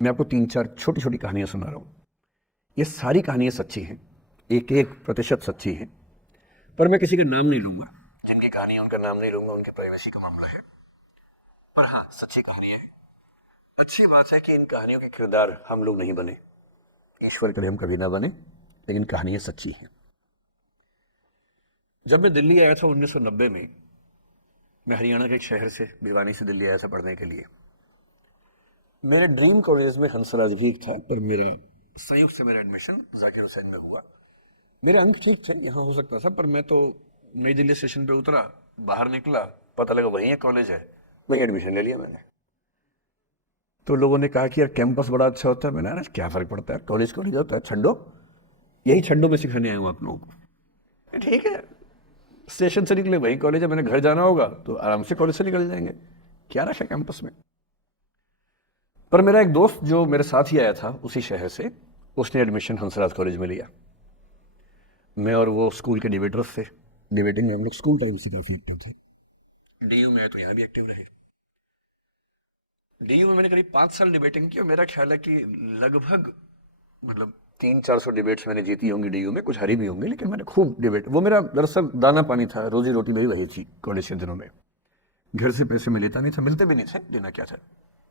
मैं आपको 3-4 छोटी छोटी कहानियां सुना रहा हूँ। ये सारी कहानियां सच्ची हैं, एक एक प्रतिशत सच्ची हैं, पर मैं किसी का नाम नहीं लूंगा। जिनकी कहानी है उनका नाम नहीं लूंगा, उनके प्राइवेसी का मामला है। पर हाँ, सच्ची कहानियां हैं। अच्छी बात है कि इन कहानियों के किरदार हम लोग नहीं बने, ईश्वर करे हम कभी ना बने, लेकिन कहानियां सच्ची हैं। जब मैं दिल्ली आया था 1990 में, मैं हरियाणा के एक शहर से, भिवानी से दिल्ली आया था पढ़ने के लिए। मेरे ड्रीम कॉलेज में हंसराज भी एक था, पर मेरा संयुक्त से मेरा एडमिशन जाकिर हुसैन में हुआ। मेरे अंक ठीक थे, यहाँ हो सकता था, पर मैं तो नई दिल्ली स्टेशन पे उतरा, बाहर निकला, पता लगा वहीं एक कॉलेज है, वहीं एडमिशन ले लिया मैंने। तो लोगों ने कहा कि यार कैंपस बड़ा अच्छा होता है। मैंने अरे क्या फर्क पड़ता है, कॉलेज कॉलेज होता है, छंडो, यही छंडो में सिखाने आया हूँ आप लोगों को। ठीक है, स्टेशन से निकले वहीं कॉलेज है, मैंने घर जाना होगा तो आराम से कॉलेज से निकल जाएंगे, क्या रखा है कैंपस में। पर मेरा एक दोस्त जो मेरे साथ ही आया था उसी शहर से, उसने एडमिशन हंसराज कॉलेज में लिया। मैं और वो स्कूल के डिबेटर्स थे। डिबेटिंग में हम लोग स्कूल टाइम से काफी एक्टिव थे। डीयू में तो यहाँ भी एक्टिव रहे। डीयू में मैंने करीब 5 साल डिबेटिंग की और मेरा ख्याल है कि लगभग, मतलब 300-400 डिबेट्स मैंने जीती होंगी डीयू में, कुछ हारी भी होंगी, लेकिन मैंने खूब डिबेट, वो मेरा दरअसल दाना पानी था, रोजी रोटी मेरी वही थी कॉलेज के दिनों में। घर से पैसे मैं लेता नहीं था, मिलते भी नहीं थे, देना क्या था,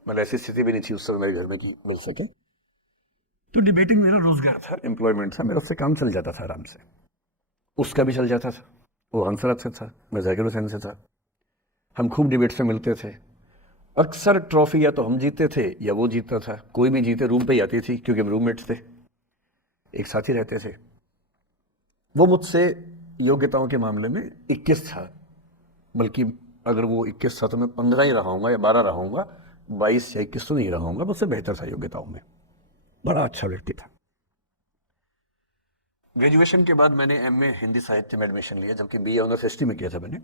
मतलब ऐसी स्थिति भी नहीं थी उस समय मेरे घर में कि मिल सके। तो डिबेटिंग मेरा रोजगार था, एम्प्लॉयमेंट था मेरा, उससे काम चल जाता था आराम से। उसका भी चल जाता था, वो हंसराज से था, मैं जाकिर हुसैन से था। हम खूब डिबेट से मिलते थे। अक्सर ट्रॉफी या तो हम जीते थे या वो जीतता था, कोई भी जीते रूम पे ही आती थी क्योंकि हम रूममेट्स थे, एक साथ ही रहते थे। वो मुझसे योग्यताओं के मामले में 21 था, बल्कि अगर वो 21 था तो मैं 15 ही रहा या 12 रहा, 22 या 21 तो नहीं रहा, मुझसे बेहतर था योग्यताओं में। बड़ा अच्छा व्यक्ति था। ग्रेजुएशन के बाद मैंने एमए हिंदी साहित्य में एडमिशन लिया, जबकि बीए ऑनर्स हिस्ट्री में किया था मैंने।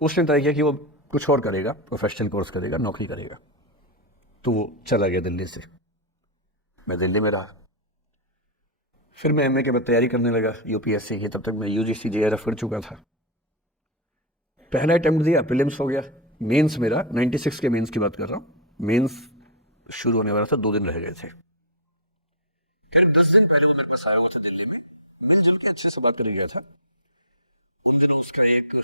उसने तय किया कि वो कुछ और करेगा, प्रोफेशनल कोर्स करेगा, नौकरी करेगा, तो वो चला गया दिल्ली से। मैं दिल्ली में रहा। फिर मैं एमए के बाद तैयारी करने लगा यूपीएससी की। तब तक मैं यूजीसी जेआरएफ कर चुका था। पहला अटेम्प्ट दिया, प्रीलिम्स हो गया। मेंस मेरा 96 के मेंस की बात कर रहा हूँ, मेंस शुरू होने वाला था, 2 दिन रह गए थे। करीब 10 दिन पहले वो मेरे पास आया हुआ था दिल्ली में, मिलजुल के अच्छे से बात कर गया था। उन दिनों उसका एक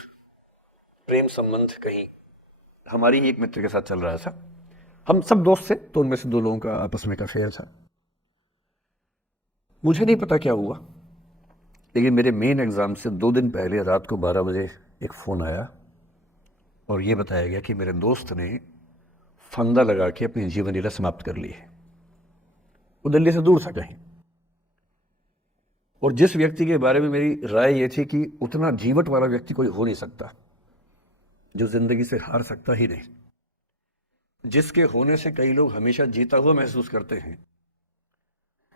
प्रेम संबंध कहीं हमारी ही एक मित्र के साथ चल रहा था। हम सब दोस्त थे, तो उनमें से 2 लोगों का आपस में का अफेयर था। मुझे नहीं पता क्या हुआ, लेकिन मेरे मेन एग्जाम से 2 दिन पहले रात को 12 बजे एक फ़ोन आया और ये बताया गया कि मेरे दोस्त ने फंदा लगा के अपनी जीवन लीला समाप्त कर ली है। वो दिल्ली से दूर था कहीं, और जिस व्यक्ति के बारे में मेरी राय ये थी कि उतना जीवट वाला व्यक्ति कोई हो नहीं सकता, जो जिंदगी से हार सकता ही नहीं, जिसके होने से कई लोग हमेशा जीता हुआ महसूस करते हैं,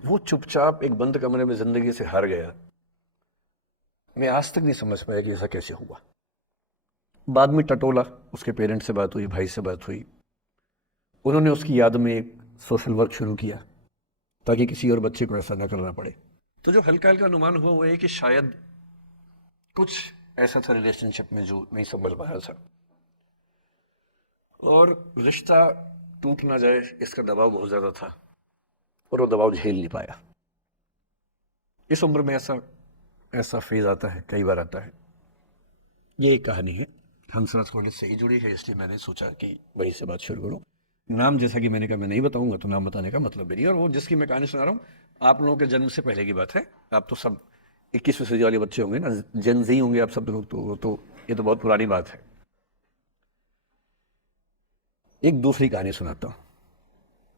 वो चुपचाप एक बंद कमरे में जिंदगी से हार गया। मैं आज तक नहीं समझ पाया कि ऐसा कैसे हुआ। बाद में टटोला, उसके पेरेंट्स से बात हुई, भाई से बात हुई, उन्होंने उसकी याद में एक सोशल वर्क शुरू किया ताकि किसी और बच्चे को ऐसा न करना पड़े। तो जो हल्का हल्का अनुमान हुआ वो ये कि शायद कुछ ऐसा था रिलेशनशिप में जो नहीं संभल पाया था, और रिश्ता टूट ना जाए इसका दबाव बहुत ज्यादा था, और वो दबाव झेल नहीं पाया। इस उम्र में ऐसा ऐसा फेज आता है, कई बार आता है। ये एक कहानी है, हंसराज कॉलेज से ही जुड़ी है, इसलिए मैंने सोचा कि वहीं से बात शुरू करूं। नाम जैसा कि मैंने कहा मैं नहीं बताऊंगा, तो नाम बताने का मतलब भी नहीं। और वो जिसकी मैं कहानी सुना रहा हूँ, आप लोगों के जन्म से पहले की बात है। आप तो सब 21वीं सदी वाले बच्चे होंगे ना, जेन जी होंगे आप सब लोग, तो ये तो बहुत पुरानी बात है। एक दूसरी कहानी सुनाता हूँ।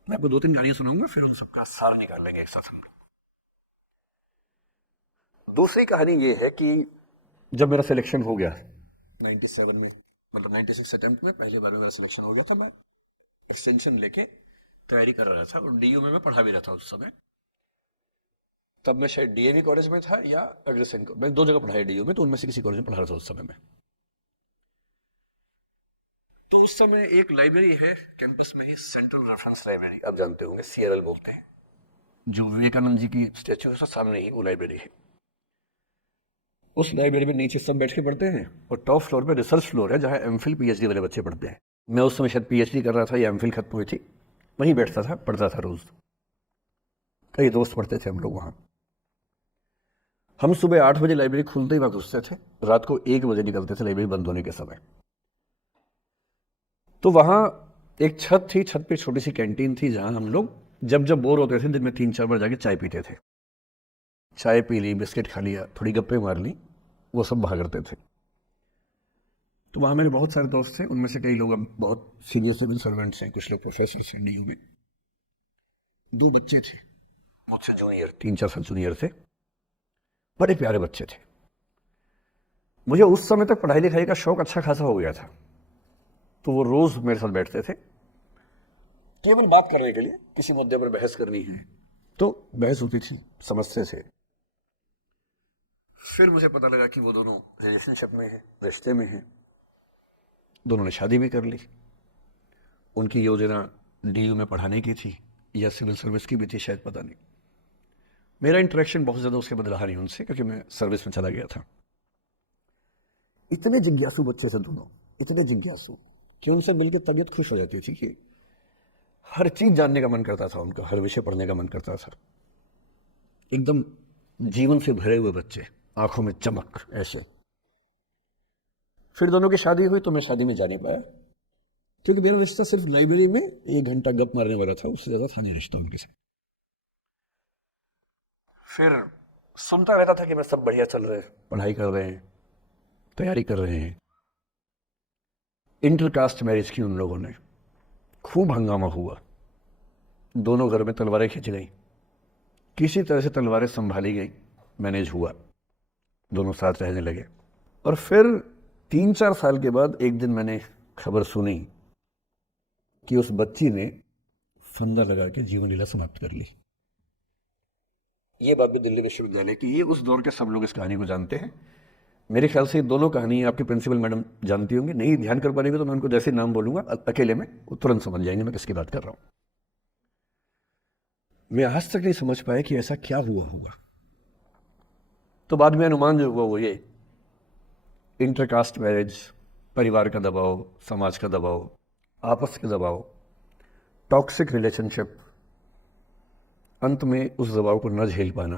मैं आपको 2-3 कहानियां सुनाऊंगा, फिर उन सबका सार निकाल लेंगे एक साथ हम लोग। दूसरी कहानी ये है कि जब मेरा सिलेक्शन हो गया 97 में, मतलब 96 अटेम्प्ट में पहली बार मेरा सिलेक्शन हो गया था, मैं एक्सटेंशन लेके तैयारी कर रहा था, और डीयू में मैं पढ़ा भी रहा था उस समय। तब मैं शायद डीएवी कॉलेज में था या अग्रसेन को, मैं 2 जगह पढ़ा है डीयू में, तो उनमें से किसी कॉलेज में पढ़ा रहा था उस समय में। तो उस समय एक लाइब्रेरी है कैंपस में ही, सेंट्रल रेफरेंस लाइब्रेरी, आप जानते होंगे, सीआरएल बोलते हैं, जो विवेकानंद जी की स्टैचू है सामने ही वो लाइब्रेरी है। उस लाइब्रेरी में नीचे सब बैठ के पढ़ते हैं, और टॉप फ्लोर पे रिसर्च फ्लोर है जहाँ एमफिल पीएचडी वाले बच्चे पढ़ते हैं। मैं उस समय शायद पीएचडी कर रहा था या एमफिल खत्म हुई थी, वहीं बैठता था, पढ़ता था रोज। कई दोस्त पढ़ते थे हम लोग वहाँ। हम सुबह 8 बजे लाइब्रेरी खुलते ही वहाँ घुसते थे, रात को 1 बजे निकलते थे लाइब्रेरी बंद होने के समय। तो वहाँ एक छत थी, छत पे छोटी सी कैंटीन थी जहाँ हम लोग जब जब बोर होते थे दिन में 3-4 बार जाके चाय पीते थे। चाय पी ली, बिस्किट खा लिया, थोड़ी गप्पे मार ली, वो सब वहाँ करते थे। तो वहाँ मेरे बहुत सारे दोस्त थे, उनमें से कई लोग अब बहुत सीनियर सिविल सर्वेंट्स हैं, कुछ लोग प्रोफेसर हैं DU में। 2 बच्चे थे मुझसे जूनियर, 3-4 साल जूनियर थे, बड़े प्यारे बच्चे थे। मुझे उस समय तक पढ़ाई लिखाई का शौक अच्छा खासा हो गया था, तो वो रोज मेरे साथ बैठते थे केवल बात करने के लिए, किसी मुद्दे पर बहस करनी है तो बहस होती थी, समझते थे। फिर मुझे पता लगा कि वो दोनों रिलेशनशिप में हैं, रिश्ते में हैं। दोनों ने शादी भी कर ली। उनकी योजना DU में पढ़ाने की थी या सिविल सर्विस की भी थी, शायद पता नहीं। मेरा इंटरेक्शन बहुत ज़्यादा उसके बाद रहा नहीं उनसे, क्योंकि मैं सर्विस में चला गया था। इतने जिज्ञासु बच्चे थे दोनों, इतने जिज्ञासु कि उनसे मिलकर तबीयत खुश हो जाती थी कि हर चीज जानने का मन करता था उनका, हर विषय पढ़ने का मन करता था। एकदम जीवन से भरे हुए बच्चे, आंखों में चमक ऐसे। फिर दोनों की शादी हुई तो मैं शादी में जा नहीं पाया, क्योंकि मेरा रिश्ता सिर्फ लाइब्रेरी में 1 घंटा गप मारने वाला था, उससे ज्यादा था नहीं रिश्ता उनके साथ। फिर सुनता रहता था कि मैं सब बढ़िया चल रहे हैं, पढ़ाई कर रहे हैं, तैयारी कर रहे हैं। इंटरकास्ट मैरिज की उन लोगों ने, खूब हंगामा हुआ, दोनों घर में तलवारें खिंच गई। किसी तरह से तलवारें संभाली गई, मैनेज हुआ, दोनों साथ रहने लगे। और फिर 3-4 साल के बाद एक दिन मैंने खबर सुनी कि उस बच्ची ने फंदा लगा के जीवन लीला समाप्त कर ली। ये बात भी दिल्ली विश्वविद्यालय की, ये उस दौर के सब लोग इस कहानी को जानते हैं। मेरे ख्याल से ये दोनों कहानी आपके प्रिंसिपल मैडम जानती होंगी, नहीं ध्यान कर पाएंगे तो मैं उनको जैसे नाम बोलूंगा अकेले में वो तुरंत समझ जाएंगे मैं किसकी बात कर रहा हूं। मैं आज तक नहीं समझ पाया कि ऐसा क्या हुआ होगा। तो बाद में अनुमान जो हुआ वो ये, इंटरकास्ट मैरिज, परिवार का दबाव, समाज का दबाव, आपस के दबाव, टॉक्सिक रिलेशनशिप, अंत में उस दबाव को न झेल पाना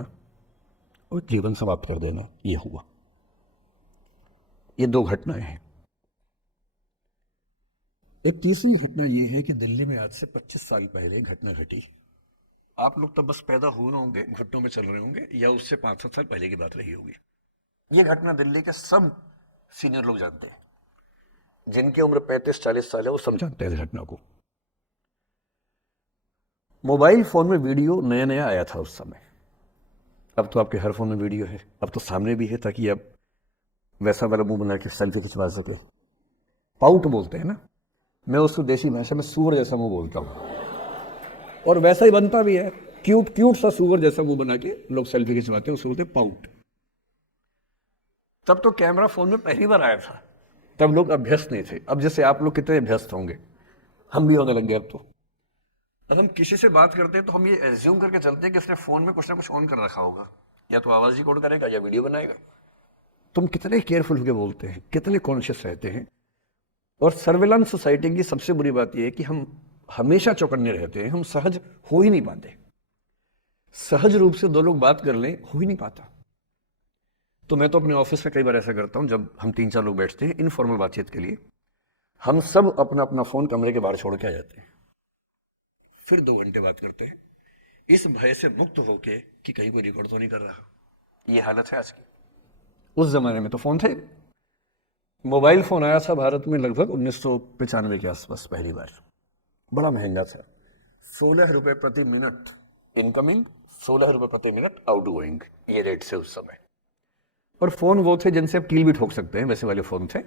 और जीवन समाप्त कर देना, ये हुआ। ये 2 घटनाएं हैं। एक तीसरी घटना ये है कि दिल्ली में आज से 25 साल पहले घटना घटी। आप लोग तब बस पैदा हुए होंगे, घुटनों में चल रहे होंगे, या उससे 5-7 साल पहले की बात रही होगी। ये घटना दिल्ली के सब सीनियर लोग जानते हैं, जिनकी उम्र 35-40 साल है वो सब जानते हैं इस घटना को। मोबाइल फोन में वीडियो नया नया आया था उस समय। अब तो आपके हर फोन में वीडियो है, अब तो सामने भी है, ताकि आप वैसा वाला मुंह बना के सेल्फी खिंचवा सके। पाउट बोलते हैं ना, मैं उसको देसी भाषा में सूअर जैसा मुंह बोलता हूँ, और वैसा ही बनता भी है, क्यूट क्यूट सा सूअर जैसा मुंह बना के लोग सेल्फी खिंचवाते हैं, उसको बोलते हैं पाउट। तब तो कैमरा फोन में पहली बार आया था, तब लोग अभ्यस्त नहीं थे। अब जैसे आप लोग कितने अभ्यस्त होंगे, हम भी होने लग गए। अब हम किसी से बात करते हैं तो हम ये एज्यूम करके चलते हैं कि उसने फोन में कुछ ना कुछ ऑन कर रखा होगा, या तो आवाज रिकॉर्ड करेगा या वीडियो बनाएगा। तुम कितने केयरफुल होकर बोलते हैं, कितने कॉन्शियस रहते हैं। और सर्विलांस सोसाइटी की सबसे बुरी बात यह है कि हम हमेशा चौकन्ने रहते हैं, हम सहज हो ही नहीं पाते। सहज रूप से 2 लोग बात कर लें, हो ही नहीं पाता। तो मैं तो अपने ऑफिस में कई बार ऐसा करता हूं, जब हम 3-4 लोग बैठते हैं इनफॉर्मल बातचीत के लिए, हम सब अपना अपना फोन कमरे के बाहर छोड़ के आ जाते हैं, फिर 2 घंटे बात करते हैं, इस भय से मुक्त होके कि कहीं कोई रिकॉर्ड तो नहीं कर रहा। ये हालत है आज की। उस जमाने में तो फोन थे। मोबाइल फोन आया था भारत में लगभग 1995 के आसपास पहली बार। बड़ा महंगा था, 16 रुपए प्रति मिनट इनकमिंग, 16 रुपए प्रति मिनट आउटगोइंग, ये रेट से उस समय। और फोन वो थे जिनसे आप कील भी ठोक सकते हैं, वैसे वाले फोन थे,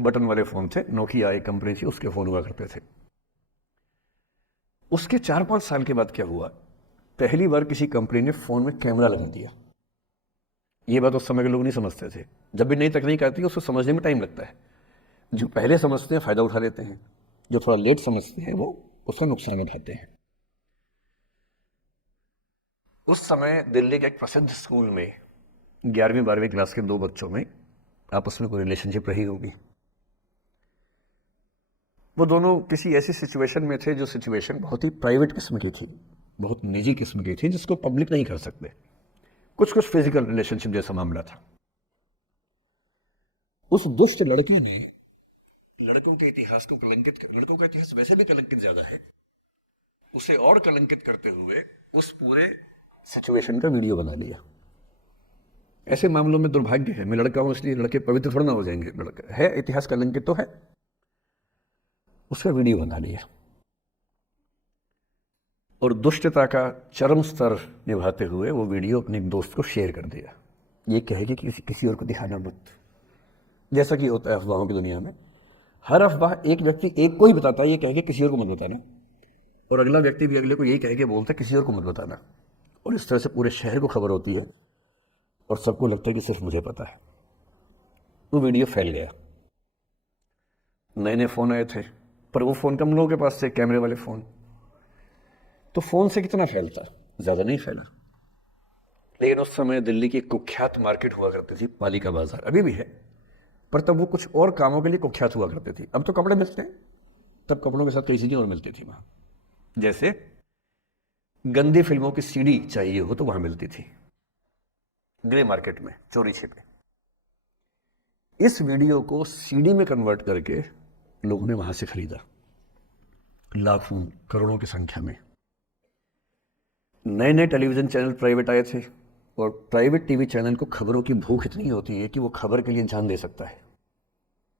बटन वाले फोन थे। नोकिया एक कंपनी थी, उसके फोन हुआ करते थे। उसके 4-5 साल के बाद क्या हुआ, पहली बार किसी कंपनी ने फोन में कैमरा लगा दिया। ये बात उस समय के लोग नहीं समझते थे। जब भी नई तकनीक आती है उसको समझने में टाइम लगता है। जो पहले समझते हैं फायदा उठा लेते हैं, जो थोड़ा लेट समझते हैं वो उसका नुकसान उठाते हैं। उस समय दिल्ली के एक प्रसिद्ध स्कूल में 11वीं-12वीं क्लास के 2 बच्चों में आपस में कोई रिलेशनशिप रही होगी। वो दोनों किसी ऐसी सिचुएशन में थे जो सिचुएशन बहुत ही प्राइवेट किस्म की थी, बहुत निजी किस्म की थी, जिसको पब्लिक नहीं कर सकते। कुछ कुछ फिजिकल रिलेशनशिप जैसा मामला था। उस दुष्ट लड़के ने लड़कों के इतिहास को कलंकित कर, लड़कों का इतिहास वैसे भी कलंकित ज्यादा है, उसे और कलंकित करते हुए उस पूरे सिचुएशन का वीडियो बना लिया। ऐसे मामलों में दुर्भाग्य है, मैं लड़का हूं इसलिए लड़के पवित्र थोड़ा ना हो जाएंगे, लड़का है इतिहास कलंकित तो है, उसका वीडियो बना लिया और दुष्टता का चरम स्तर निभाते हुए वो वीडियो अपने एक दोस्त को शेयर कर दिया। ये कहे कि किसी और को दिखाना मत, जैसा कि होता है अफवाहों की दुनिया में। हर अफवाह एक व्यक्ति एक को ही बताता है, ये कह के किसी और को मत बताना, और अगला व्यक्ति भी अगले को यही कह के बोलता है किसी और को मत बताना, और इस तरह से पूरे शहर को खबर होती है और सबको लगता है कि सिर्फ मुझे पता है। वो वीडियो फैल गया। नए नए फ़ोन आए थे, पर वो फ़ोन कम लोगों के पास थे, कैमरे वाले फ़ोन, तो फ़ोन से कितना फैलता, ज़्यादा नहीं फैला। लेकिन उस समय दिल्ली की कुख्यात मार्केट हुआ करती थी, पालिका बाजार, अभी भी है, पर तब वो कुछ और कामों के लिए कुख्यात हुआ करते थे। अब तो कपड़े मिलते हैं, तब कपड़ों के साथ कई चीज़ें और मिलती थी वहाँ, जैसे गंदी फिल्मों की सीडी चाहिए हो तो वहाँ मिलती थी, ग्रे मार्केट में चोरी छिपे। इस वीडियो को सीडी में कन्वर्ट करके लोगों ने वहां से खरीदा, लाखों करोड़ों की संख्या में। नए नए टेलीविजन चैनल प्राइवेट आए थे, और प्राइवेट टीवी चैनल को खबरों की भूख इतनी होती है कि वो खबर के लिए जान दे सकता है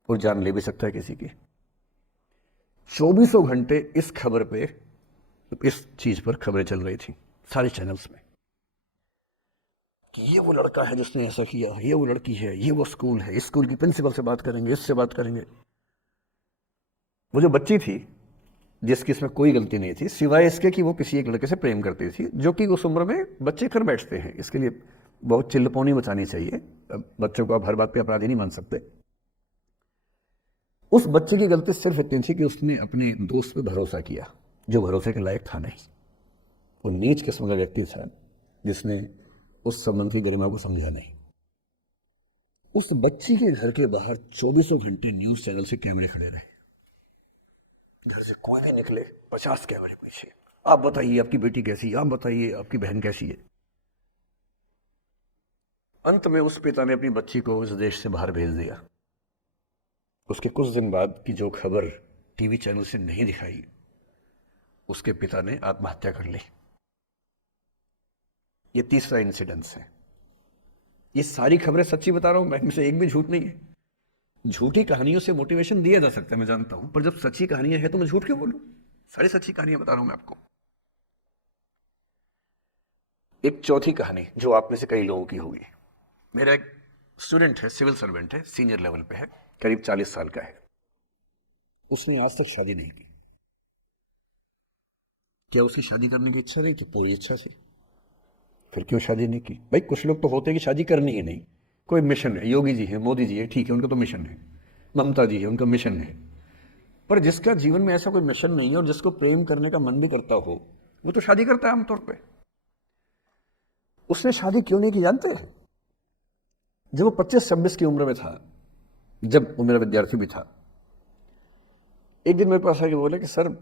और जान ले भी सकता है किसी की। 24 घंटे इस खबर पे, इस चीज पर खबरें चल रही थी सारे चैनल्स में कि ये वो लड़का है जिसने ऐसा किया, ये वो लड़की है, ये वो स्कूल है, इस स्कूल की प्रिंसिपल से बात करेंगे, इससे बात करेंगे। वो जो बच्ची थी जिसकी इसमें कोई गलती नहीं थी, सिवाय इसके कि वो किसी एक लड़के से प्रेम करती थी, जो कि उस उम्र में बच्चे कर बैठते हैं, इसके लिए बहुत चिल्लपौनी मचानी चाहिए। बच्चों को आप हर बात पे अपराधी नहीं मान सकते। उस बच्चे की गलती सिर्फ इतनी थी कि उसने अपने दोस्त पे भरोसा किया, जो भरोसे के लायक था नहीं। वो नीच किस्म का व्यक्ति था जिसने उस संबंध की गरिमा को समझा नहीं। उस बच्ची के घर के बाहर 24 घंटे न्यूज चैनल से कैमरे खड़े रहे। घर से कोई भी निकले 50 कैमरे पीछे, आप बताइए आपकी बेटी कैसी है, आप बताइए आपकी बहन कैसी है। अंत में उस पिता ने अपनी बच्ची को इस देश से बाहर भेज दिया। उसके कुछ दिन बाद की जो खबर टीवी चैनल से नहीं दिखाई, उसके पिता ने आत्महत्या कर ली। ये तीसरा इंसिडेंस है। ये सारी खबरें सच्ची बता रहा हूं मैं, इनमें से एक भी झूठ नहीं है। झूठी कहानियों से मोटिवेशन दिया जा सकता है, मैं जानता हूं, पर जब सच्ची कहानियां हैं तो मैं झूठ क्यों बोलूं? सारी सच्ची कहानियां बता रहा हूं मैं आपको। एक चौथी कहानी जो आप में से कई लोगों की होगी। मेरा एक स्टूडेंट है, सिविल सर्वेंट है, सीनियर लेवल पे है, करीब 40 साल का है। उसने आज तक शादी नहीं की। क्या उसकी शादी करने की इच्छा नहीं थी? पूरी इच्छा थी। फिर क्यों शादी नहीं की? भाई कुछ लोग तो होते हैं कि शादी करनी ही नहीं, कोई मिशन है, योगी जी है, मोदी जी है, ठीक है, उनका तो मिशन है, ममता जी है, उनका मिशन है। पर जिसका जीवन में ऐसा कोई मिशन नहीं है और जिसको प्रेम करने का मन भी करता हो, वो तो शादी करता है आमतौर पे। उसने शादी क्यों नहीं की जानते हैं? जब वो 25-26 की उम्र में था, जब वो मेरा विद्यार्थी भी था, एक दिन मेरे पास आके बोला कि सर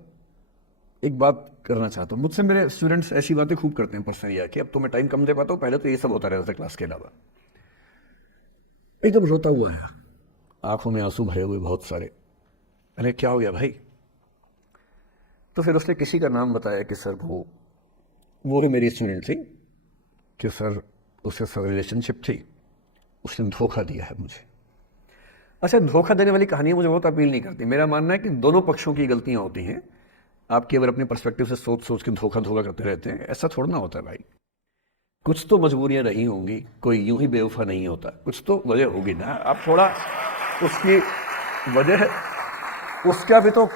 एक बात करना चाहता हूँ। मुझसे मेरे स्टूडेंट्स ऐसी बातें खूब करते हैं पर्सनली आके, अब तो मैं टाइम कम दे पाता हूँ, पहले तो ये सब होता रहता था क्लास के अलावा। एकदम रोता हुआ है, आंखों में आंसू भरे हुए बहुत सारे। अरे क्या हो गया भाई? तो फिर उसने किसी का नाम बताया कि सर वो ही मेरी स्टूडेंट थी, कि सर उससे सर रिलेशनशिप थी, उसने धोखा दिया है मुझे। अच्छा, धोखा देने वाली कहानियां मुझे बहुत अपील नहीं करती। मेरा मानना है कि दोनों पक्षों की गलतियां होती हैं। आप केवल अपने पर्सपेक्टिव से सोच सोच के धोखा करते रहते हैं, ऐसा थोड़ा ना होता है भाई। कुछ तो मजबूरियां रही होंगी, कोई यूं ही बेवफा नहीं होता, कुछ तो वजह होगी ना। आप थोड़ा उसकी वजह, उसका भी तो,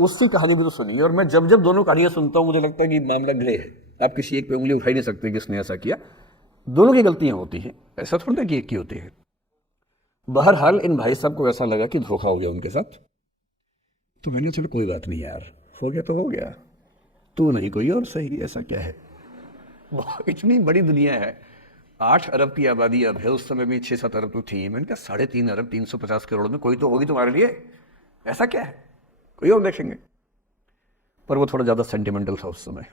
उसकी कहानी भी तो सुनिए। और मैं जब जब दोनों कहानियां सुनता हूं मुझे लगता है कि मामला ग्रे है। आप किसी एक पे उंगली उठा ही नहीं सकते कि इसने ऐसा किया, दोनों की गलतियां होती हैं, ऐसा थोड़ा ना कि एक की होती है। बहरहाल इन भाई साहब को ऐसा लगा कि धोखा हो गया उनके साथ, तो मैंने चलो कोई बात नहीं यार, हो गया तो हो गया, तू नहीं कोई और सही, ऐसा क्या है। इतनी बड़ी दुनिया है, 8 अरब की आबादी अब है, उस समय भी 6-7 अरब तो थी। मैंने कहा 3.5 अरब 350 करोड़ में कोई तो होगी तुम्हारे लिए, ऐसा क्या है, कोई और देखेंगे। पर वो थोड़ा ज़्यादा सेंटिमेंटल था उस समय।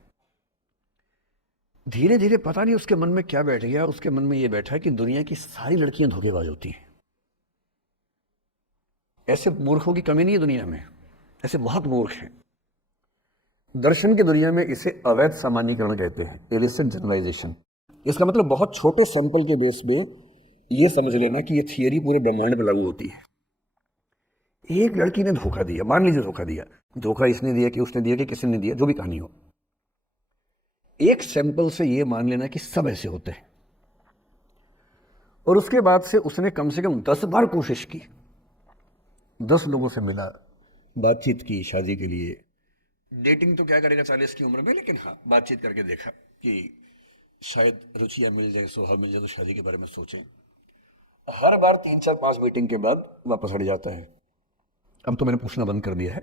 धीरे धीरे पता नहीं उसके मन में क्या बैठ गया, उसके मन में ये बैठा कि दुनिया की सारी लड़कियां धोखेबाज होती हैं। ऐसे मूर्खों की कमी नहीं है दुनिया में, ऐसे बहुत मूर्ख हैं। दर्शन की दुनिया में इसे अवैध सामान्यीकरण कहते हैं, इलिसिट जनरलाइजेशन। इसका मतलब बहुत छोटे सैंपल के बेस पे ये समझ लेना कि ये थियरी पूरे ब्रह्मांड पर लागू होती है। एक लड़की ने धोखा दिया, मान लीजिए धोखा दिया, धोखा इसने दिया कि उसने दिया कि किसी ने दिया, जो भी कहानी हो, एक सैंपल से ये मान लेना कि सब ऐसे होते हैं। और उसके बाद से उसने कम से कम 10 बार कोशिश की, 10 लोगों से मिला, बातचीत की शादी के लिए। डेटिंग तो क्या करेगा 40 की उम्र में, लेकिन हाँ बातचीत करके देखा कि शायद रुचियां मिल जाए, सोहा मिल जाए तो शादी के बारे में सोचें। हर बार 3 4 5 मीटिंग के बाद वापस हट जाता है। अब तो मैंने पूछना बंद कर दिया है।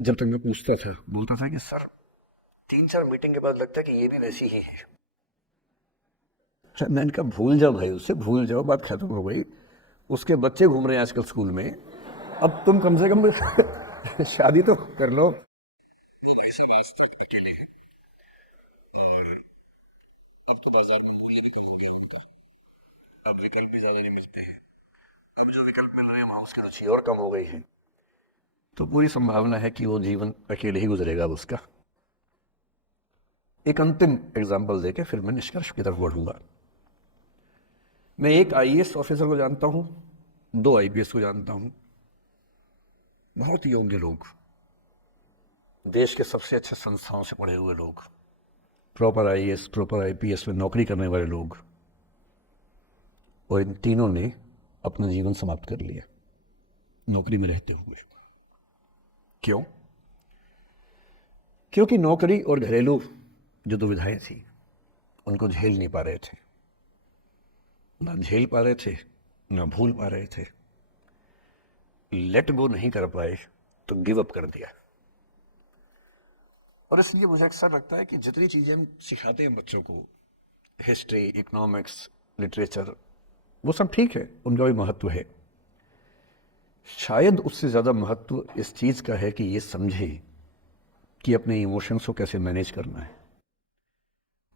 जब तक मैं पूछता था, बोलता था कि सर 3 4 मीटिंग के बाद लगता है कि ये भी वैसी ही है। मैंने कहा भूल जाओ भाई, उससे भूल जाओ, बात खत्म हो गई। उसके बच्चे घूम रहे हैं आजकल स्कूल में, अब तुम कम से कम शादी तो कर लो। अब तो बाजार में मूल्य भी कम हो गया होता, अब विकल्प भी ज्यादा नहीं मिलते हैं। अब जो विकल्प मिल रहे हैं वहां उसकी रुचि और कम हो गई है। तो पूरी संभावना है कि वो जीवन अकेले ही गुजरेगा अब उसका। एक अंतिम एग्जाम्पल देके फिर मैं निष्कर्ष की तरफ बढ़ूंगा। मैं एक आईएएस ऑफिसर को जानता हूं, 2 आईपीएस को जानता हूं, बहुत योग्य लोग, देश के सबसे अच्छे संस्थाओं से पढ़े हुए लोग, प्रॉपर आईएएस प्रॉपर आईपीएस में नौकरी करने वाले लोग, और इन तीनों ने अपना जीवन समाप्त कर लिया नौकरी में रहते हुए। क्यों? क्योंकि नौकरी और घरेलू जो दुविधाएं थी उनको झेल नहीं पा रहे थे, ना झेल पा रहे थे, ना भूल पा रहे थे, लेट गो नहीं कर पाए तो गिव अप कर दिया। और इसलिए मुझे अक्सर लगता है कि जितनी चीजें हम सिखाते हैं बच्चों को, हिस्ट्री, इकोनॉमिक्स, लिटरेचर, वो सब ठीक है, उनका भी महत्व है। शायद उससे ज्यादा महत्व इस चीज का है कि ये समझे कि अपने इमोशंस को कैसे मैनेज करना है।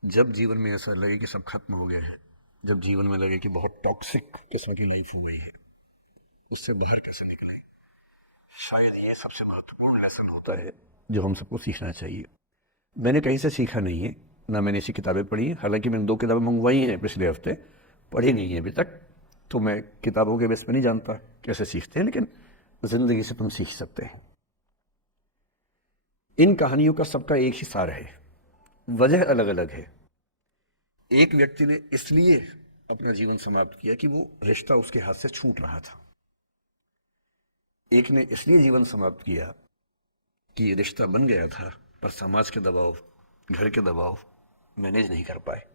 जब जीवन में ऐसा लगे कि सब खत्म हो गया है, जब जीवन में लगे कि बहुत टॉक्सिक किस्म की लाइफ हो गई है, उससे बाहर कैसे निकले, शायद ये सबसे महत्वपूर्ण लेसन होता है जो हम सबको सीखना चाहिए। मैंने कहीं से सीखा नहीं है, ना मैंने ऐसी किताबें पढ़ी हैं, हालांकि मैंने 2 किताबें मंगवाई हैं पिछले हफ्ते, पढ़ी नहीं है अभी तक, तो मैं किताबों के बेस पे नहीं जानता कैसे सीखते हैं, लेकिन जिंदगी से तुम सीख सकते हैं। इन कहानियों का सबका एक ही सार है, वजह अलग अलग है। एक व्यक्ति ने इसलिए अपना जीवन समाप्त किया कि वो रिश्ता उसके हाथ से छूट रहा था, एक ने इसलिए जीवन समाप्त किया कि ये रिश्ता बन गया था पर समाज के दबाव, घर के दबाव मैनेज नहीं कर पाए।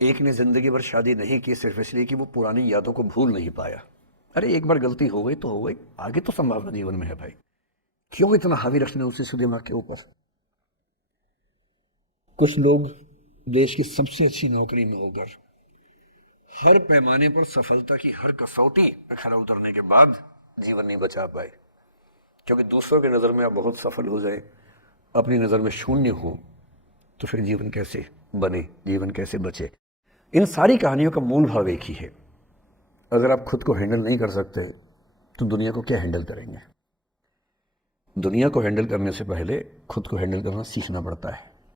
एक ने जिंदगी भर शादी नहीं की सिर्फ इसलिए कि वो पुरानी यादों को भूल नहीं पाया। अरे एक बार गलती हो गई तो हो गई, आगे तो संभावना जीवन में है भाई, क्यों इतना हावी रखना उसी दिमाग के ऊपर। कुछ लोग देश की सबसे अच्छी नौकरी में होकर हर पैमाने पर सफलता की हर कसौटी पर खरा उतरने के बाद जीवन नहीं बचा पाए, क्योंकि दूसरों की नज़र में आप बहुत सफल हो जाए, अपनी नज़र में शून्य हो, तो फिर जीवन कैसे बने, जीवन कैसे बचे। इन सारी कहानियों का मूल भाव एक ही है, अगर आप खुद को हैंडल नहीं कर सकते तो दुनिया को क्या हैंडल करेंगे। दुनिया को हैंडल करने से पहले खुद को हैंडल करना सीखना पड़ता है।